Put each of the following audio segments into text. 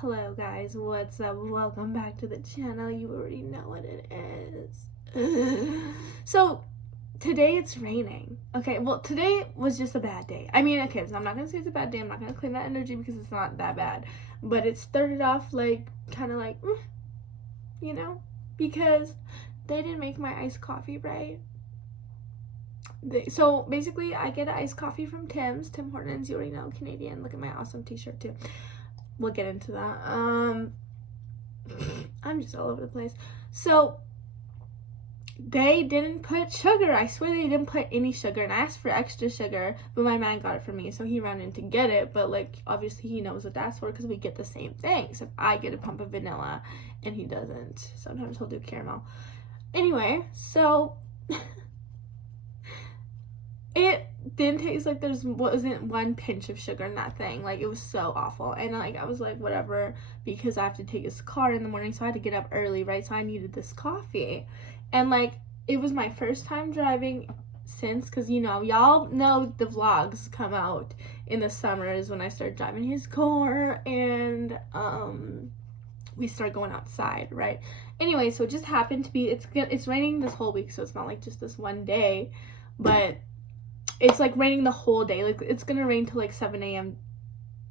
Hello guys, what's up? Welcome back to the channel. You already know what it is. So today it's raining. Okay, well today was just a bad day. I mean, okay, so I'm not gonna say it's a bad day. I'm not gonna claim that energy because it's not that bad. But it started off like kind of like, because they didn't make my iced coffee right. So basically, I get an iced coffee from Tim Hortons. You already know, Canadian. Look at my awesome t-shirt too. We'll get into that. I'm just all over the place. So they didn't put sugar. I swear they didn't put any sugar, and I asked for extra sugar, but my man got it for me, so he ran in to get it. But like, obviously he knows what that's for because we get the same thing, except I get a pump of vanilla and he doesn't. Sometimes he'll do caramel. Anyway, so it didn't taste like there wasn't one pinch of sugar in that thing. Like, it was so awful. And like, I was like, whatever, because I have to take his car in the morning, so I had to get up early, right? So I needed this coffee. And like, it was my first time driving since, because y'all know the vlogs come out in the summers when I start driving his car and we start going outside, right? Anyway, so it just happened to be, it's raining this whole week, so it's not like just this one day, but it's like raining the whole day. Like, it's gonna rain till like 7 a.m.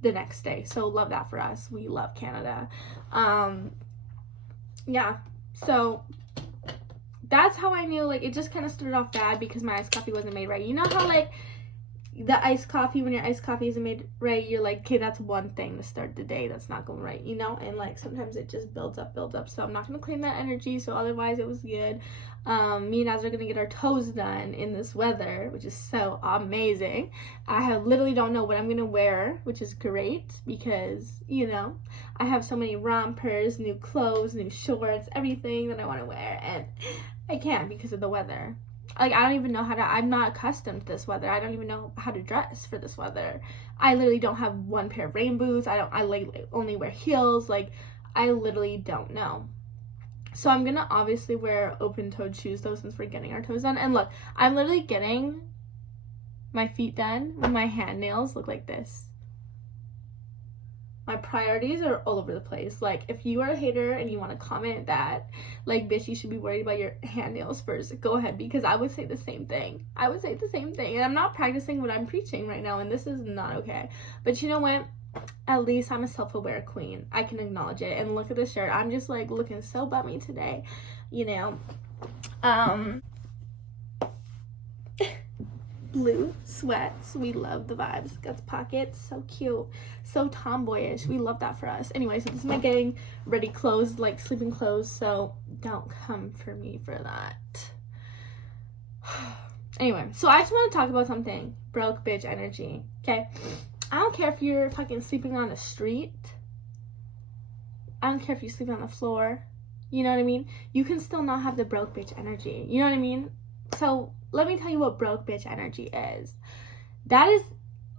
the next day. So love that for us. We love Canada. Yeah. So that's how I knew, like, it just kind of started off bad because my iced coffee wasn't made right. You know how like the iced coffee, when your iced coffee isn't made right, you're like, okay, that's one thing to start the day that's not going right, and like sometimes it just builds up. So I'm not gonna claim that energy. So otherwise it was good. Me and Naz are gonna get our toes done in this weather, which is so amazing. I literally don't know what I'm gonna wear, which is great because I have so many rompers, new clothes, new shorts, everything that I want to wear, and I can't because of the weather. Like, I don't even know I'm not accustomed to this weather. I don't even know how to dress for this weather. I literally don't have one pair of rain boots. I only wear heels. Like, I literally don't know. So I'm gonna obviously wear open-toed shoes though, since we're getting our toes done. And look, I'm literally getting my feet done when my hand nails look like this. My priorities are all over the place. Like, if you are a hater and you want to comment that, like, bitch, you should be worried about your hand nails first, go ahead, because I would say the same thing. And I'm not practicing what I'm preaching right now, and this is not okay. But you know what? At least I'm a self-aware queen. I can acknowledge it. And look at this shirt. I'm just like looking so bummy today, blue sweats. We love the vibes. Got pockets. So cute. So tomboyish. We love that for us. Anyway, so this is my getting ready clothes, like sleeping clothes. So don't come for me for that. Anyway, so I just want to talk about something. Broke bitch energy. Okay? I don't care if you're fucking sleeping on the street. I don't care if you're sleeping on the floor. You know what I mean? You can still not have the broke bitch energy. You know what I mean? So let me tell you what broke bitch energy is. That is,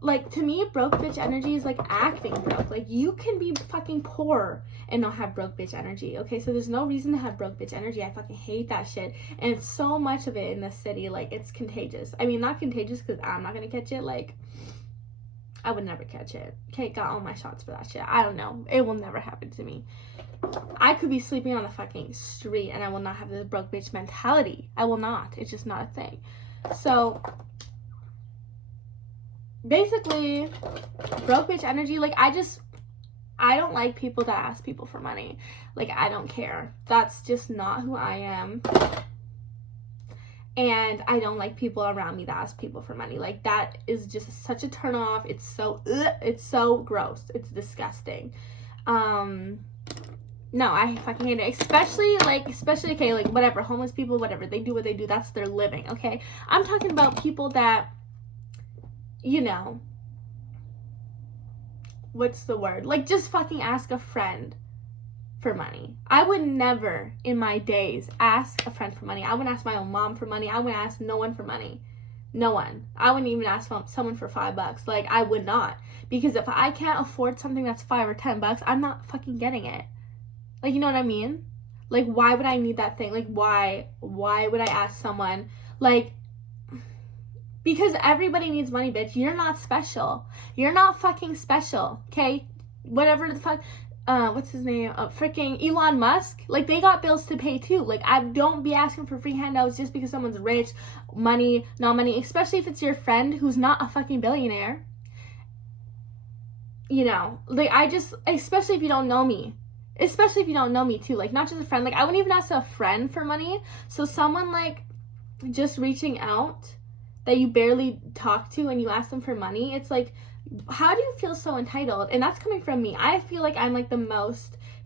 like, to me, broke bitch energy is like acting broke. Like, you can be fucking poor and not have broke bitch energy, okay? So there's no reason to have broke bitch energy. I fucking hate that shit. And it's so much of it in this city. Like, it's contagious. I mean, not contagious because I'm not gonna catch it. Like, I would never catch it. Okay, got all my shots for that shit. I don't know. It will never happen to me. I could be sleeping on the fucking street and I will not have the broke bitch mentality. I will not. It's just not a thing. So, basically, broke bitch energy, like, I don't like people that ask people for money. Like, I don't care. That's just not who I am. And I don't like people around me that ask people for money. Like, that is just such a turn off. It's so gross. It's disgusting. No, I fucking hate it. Especially, okay, like, whatever, homeless people, whatever, they do what they do. That's their living, okay? I'm talking about people that, what's the word? Like, just fucking ask a friend for money. I would never in my days ask a friend for money. I wouldn't ask my own mom for money. I wouldn't ask no one for money. No one. I wouldn't even ask someone for $5. Like, I would not. Because if I can't afford something that's $5 or $10, I'm not fucking getting it. Like, you know what I mean? Like, why would I need that thing? Like, why would I ask someone? Like, because everybody needs money, bitch. You're not special. You're not fucking special, okay? Whatever the fuck. what's his name? Freaking Elon Musk. Like, they got bills to pay too. Like, I don't be asking for free handouts just because someone's rich, money, not money, especially if it's your friend who's not a fucking billionaire. You know, like, especially if you don't know me. Especially if you don't know me too. Like, not just a friend. Like, I wouldn't even ask a friend for money. So someone, like, just reaching out that you barely talk to and you ask them for money, it's like, how do you feel so entitled? And that's coming from me. I feel like I'm, like,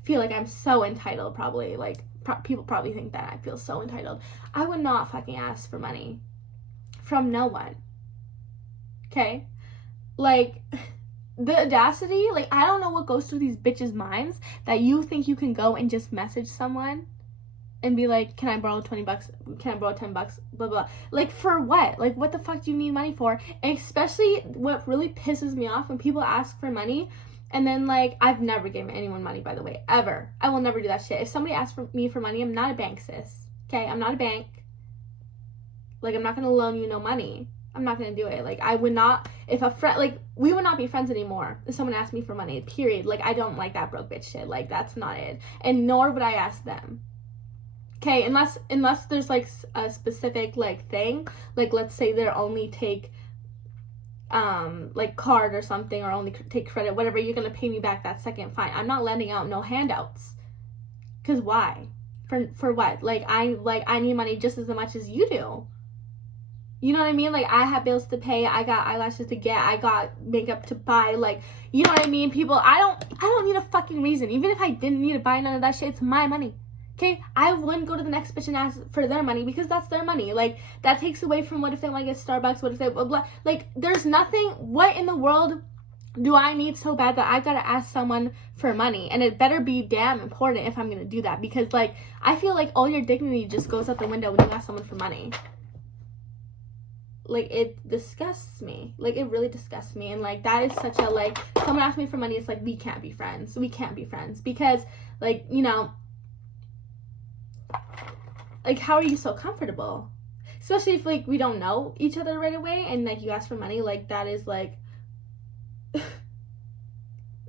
feel like I'm so entitled, probably. Like, people probably think that I feel so entitled. I would not fucking ask for money from no one. Okay? Like, the audacity, like, I don't know what goes through these bitches' minds that you think you can go and just message someone and be like, can I borrow $20? Can I borrow $10? Blah, blah. Like, for what? Like, what the fuck do you need money for? And especially what really pisses me off when people ask for money and then, like, I've never given anyone money, by the way, ever. I will never do that shit. If somebody asks me for money, I'm not a bank, sis. Okay? I'm not a bank. Like, I'm not gonna loan you no money. I'm not gonna do it. Like, I would not, if a friend, like, we would not be friends anymore if someone asked me for money, period. Like, I don't like that broke bitch shit. Like, that's not it. And nor would I ask them. Okay, unless there's, like, a specific, like, thing. Like, let's say they're only take, like, card or something, or only take credit, whatever, you're gonna pay me back that second, fine. I'm not lending out no handouts. Because why? For what? Like, I need money just as much as you do. You know what I mean? Like, I have bills to pay. I got eyelashes to get. I got makeup to buy. Like, you know what I mean? People, I don't need a fucking reason. Even if I didn't need to buy none of that shit, it's my money. Okay? I wouldn't go to the next bitch and ask for their money because that's their money. Like, that takes away from what if they want to get Starbucks? What if they, blah, blah. Like, there's nothing. What in the world do I need so bad that I gotta ask someone for money? And it better be damn important if I'm gonna do that. Because, like, I feel like all your dignity just goes out the window when you ask someone for money. Like, it disgusts me. Like, it really disgusts me. And, like, that is such a, like, someone asks me for money, it's like, we can't be friends. We can't be friends. Because, like, you know, like, how are you so comfortable? Especially if, like, we don't know each other right away and, like, you ask for money. Like, that is, like,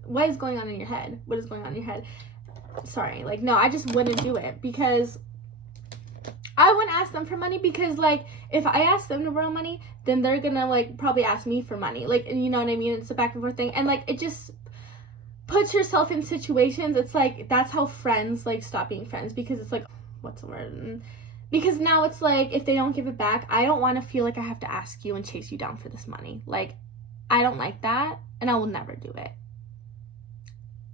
what is going on in your head? What is going on in your head? Sorry. Like, no, I just wouldn't do it because I wouldn't ask them for money because, like, if I ask them to borrow money, then they're gonna, like, probably ask me for money. Like, you know what I mean? It's a back and forth thing. And, like, it just puts yourself in situations. It's, like, that's how friends, like, stop being friends because it's, like, what's the word? Because now it's, like, if they don't give it back, I don't want to feel like I have to ask you and chase you down for this money. Like, I don't like that, and I will never do it.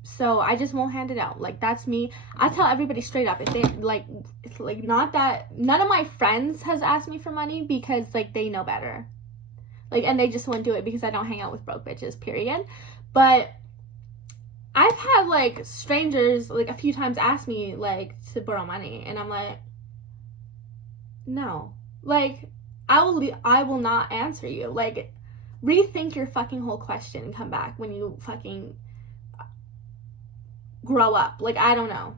So I just won't hand it out. Like, that's me. I tell everybody straight up, if they, like, it's like, not that, none of my friends has asked me for money because, like, they know better. Like, and they just won't do it because I don't hang out with broke bitches, period. But I've had, like, strangers, like, a few times ask me, like, to borrow money. And I'm like, no. Like, I will not answer you. Like, rethink your fucking whole question and come back when you fucking grow up. Like, I don't know.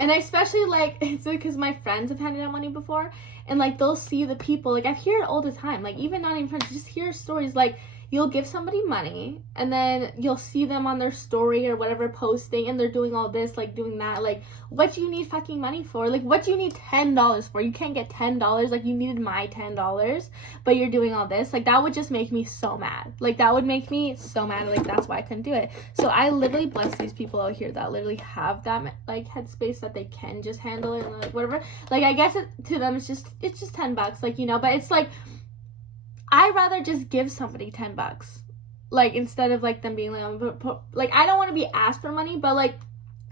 And I especially, like, it's because my friends have handed out money before, and, like, they'll see the people, like, I hear it all the time, like, even not even friends, just hear stories, like, you'll give somebody money, and then you'll see them on their story or whatever posting, and they're doing all this, like, doing that. Like, what do you need fucking money for? Like, what do you need $10 for? You can't get $10. Like, you needed my $10, but you're doing all this. Like, that would just make me so mad. Like, that would make me so mad. Like, that's why I couldn't do it. So I literally bless these people out here that literally have that, like, headspace that they can just handle it and, like, whatever. Like, I guess to them it's just $10, like, you know, but it's like, I'd rather just give somebody $10, like, instead of, like, them being like, I don't want to be asked for money, but, like,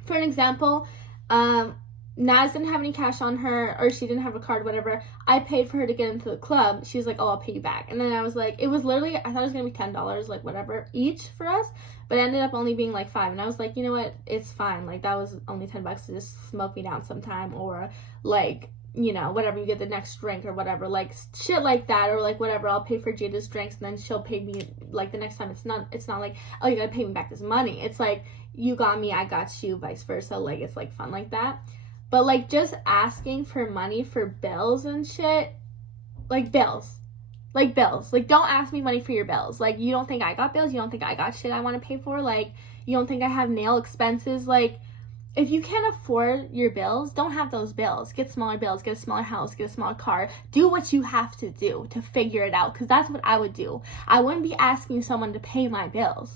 for an example, Naz didn't have any cash on her, or she didn't have a card, whatever. I paid for her to get into the club. She's like, oh, I'll pay you back. And then I was like, it was literally, I thought it was gonna be $10, like, whatever, each for us, but it ended up only being, like, $5. And I was like, you know what, it's fine. Like, that was only $10 to just smoke me down sometime, or, like, you know, whatever, you get the next drink or whatever, like, shit like that, or, like, whatever, I'll pay for Jada's drinks, and then she'll pay me, like, the next time. It's not like, oh, you gotta pay me back this money. It's like, you got me, I got you, vice versa. Like, it's, like, fun like that. But, like, just asking for money for bills and shit, like, bills, like, don't ask me money for your bills. Like, you don't think I got bills? You don't think I got shit I want to pay for? Like, You don't think I have nail expenses? Like, if you can't afford your bills, don't have those bills. Get smaller bills, get a smaller house, get a smaller car. Do what you have to do to figure it out, because that's what I would do. I wouldn't be asking someone to pay my bills.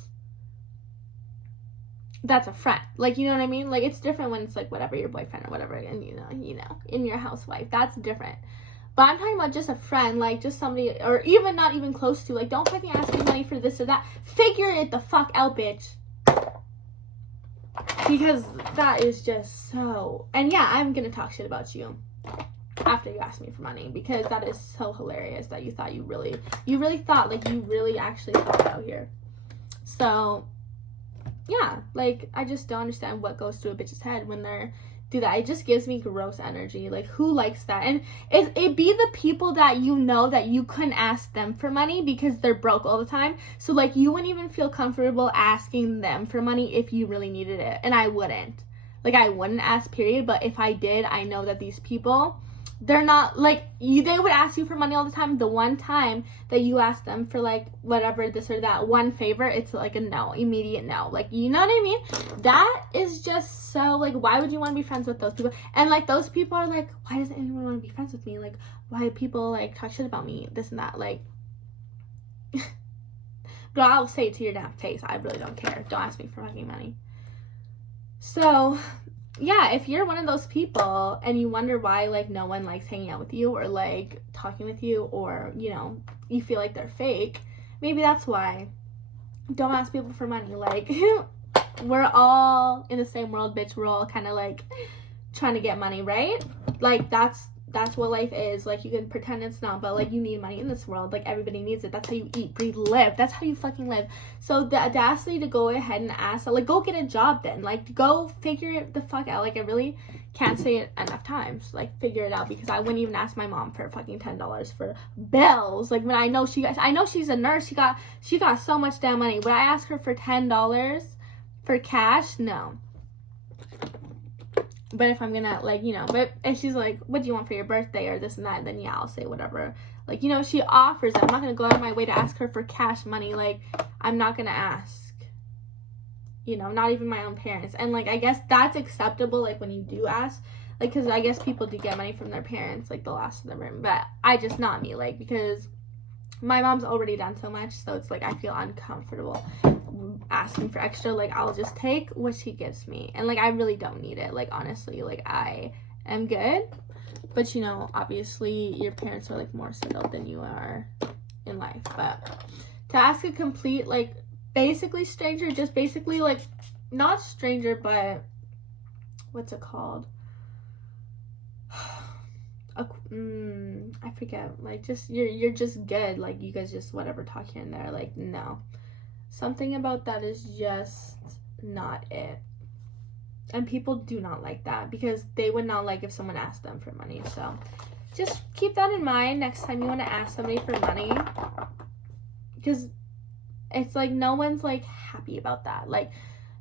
That's a friend. Like, you know what I mean? Like, it's different when it's like whatever, your boyfriend or whatever, and you know, in your housewife. That's different. But I'm talking about just a friend, like just somebody, or even not even close to. Like, don't fucking ask me money for this or that. Figure it the fuck out, bitch. Because that is just so... And yeah, I'm gonna talk shit about you after you ask me for money, because that is so hilarious that you thought you really thought, like, you really actually thought out here. So yeah, like, I just don't understand what goes through a bitch's head when they're do that. It just gives me gross energy. Like, who likes that? And it be the people that you know that you couldn't ask them for money because they're broke all the time. So, like, you wouldn't even feel comfortable asking them for money if you really needed it. And I wouldn't. Like, I wouldn't ask, period. But if I did, I know that these people, they're not, like, they would ask you for money all the time. The one time that you ask them for, like, whatever, this or that, one favor, it's like a no, immediate no. Like, you know what I mean? That is just so, like, why would you want to be friends with those people? And, like, those people are like, why doesn't anyone want to be friends with me? Like, why do people, like, talk shit about me, this and that? Like, but I'll say it to your damn face. I really don't care. Don't ask me for fucking money. So... yeah, if you're one of those people and you wonder why, like, no one likes hanging out with you or, like, talking with you, or, you know, you feel like they're fake, maybe that's why. Don't ask people for money. Like, we're all in the same world, bitch. We're all kind of, like, trying to get money, right? Like, that's what life is. Like, you can pretend it's not, but, like, you need money in this world. Like, everybody needs it. That's how you eat, breathe, live. That's how you fucking live. So the audacity to go ahead and ask, like, go get a job then. Like, go figure it the fuck out. Like, I really can't say it enough times. Like, figure it out, because I wouldn't even ask my mom for fucking $10 for bills. Like, when I know she's a nurse. She got so much damn money. Would I ask her for $10 for cash? No. But if I'm gonna, like, you know, but if she's like, what do you want for your birthday or this and that, then yeah, I'll say whatever. Like, you know, she offers it. I'm not gonna go out of my way to ask her for cash money. Like, I'm not gonna ask, you know, not even my own parents. And, like, I guess that's acceptable, like, when you do ask, like, because I guess people do get money from their parents, like, the last of the room. But I just, not me, like, because my mom's already done so much, so it's like I feel uncomfortable asking for extra. Like, I'll just take what she gives me, and, like, I really don't need it. Like, honestly, like, I am good, but, you know, obviously your parents are, like, more settled than you are in life. But to ask a complete, like, basically stranger, just basically, like, not stranger, but what's it called, I forget, like, just you're just good, like, you guys just whatever talk here and there, like, no, something about that is just not it. And people do not like that, because they would not like if someone asked them for money. So just keep that in mind next time you want to ask somebody for money, because it's like no one's, like, happy about that. Like,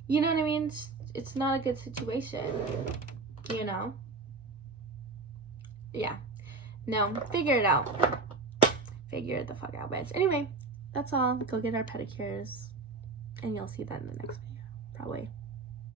you know what I mean? It's not a good situation, you know? Yeah. No, figure it out. Figure it the fuck out, bitch. Anyway, that's all. Go get our pedicures, and you'll see that in the next video, probably.